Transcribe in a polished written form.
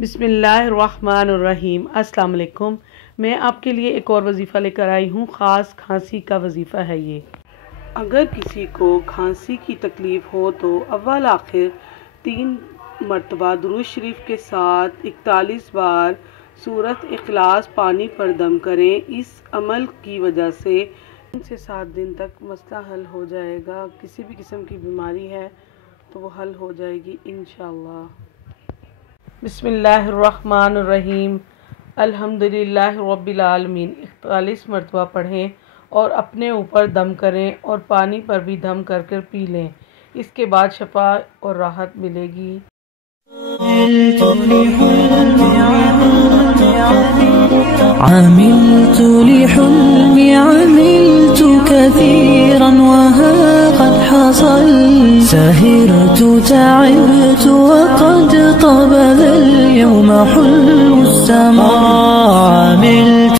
बिस्मिल्लाहिर्रहमानिर्रहीम। अस्सलाम वालेकुम। मैं आपके लिए एक और वजीफ़ा लेकर आई हूँ। ख़ास खांसी का वजीफ़ा है ये। अगर किसी को खांसी की तकलीफ़ हो तो अव्वल आखिर 3 मरतबा दुरूद शरीफ के साथ 41 बार सूरत इखलास पानी पर दम करें। इस अमल की वजह से 3 से 7 दिन तक मसला हल हो जाएगा। किसी भी किस्म की बीमारी है तो वो हल हो जाएगी इंशाअल्लाह। बिस्मिल्लाहिर्रहमानिर्रहीम। अल्हम्दुलिल्लाहि रब्बिल आलमीन 41 मरतबा पढ़ें और अपने ऊपर दम करें और पानी पर भी दम कर कर पी लें। इसके बाद शफा और राहत मिलेगी। عملت لحلمي عملت كثيرا وها قد حصل سهرت تعبت وقد طاب اليوم حلم السماء.